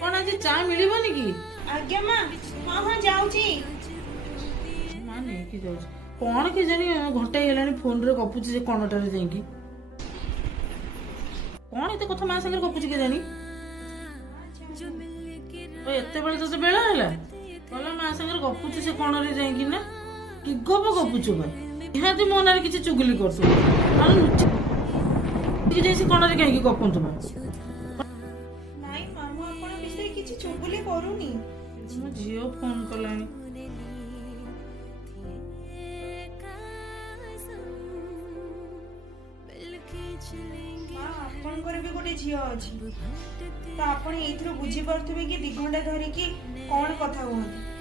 कौन आज चा मिलबनी कि आज्ञा माँ हाँ हाँ जाऊँगी मां नहीं कि जाउछ कौन के जानी घंटा हेलानी फोन रे गपुची जे कोनटारे जाईकी कौन एते कथा मां संगे गपुची के जानी ओ एते बेले तो बेला हैला कहला मां संगे गपुची से कोन रे जाईकी ना कि गपुचु भाई इहाती मो नारे किछि चुगली करसु अरे नुची कि जैसे कोन रे काहे गपंतु भाई नाई मामू आपण विषय किछि चुगली करूनी मो जियो फोन कलानी माँ आपणकर भी गोटे झील अच्छी तो आपण एथरो बुझी पार्थबे कि 2 घंटा धरिकी कौन कथा कहते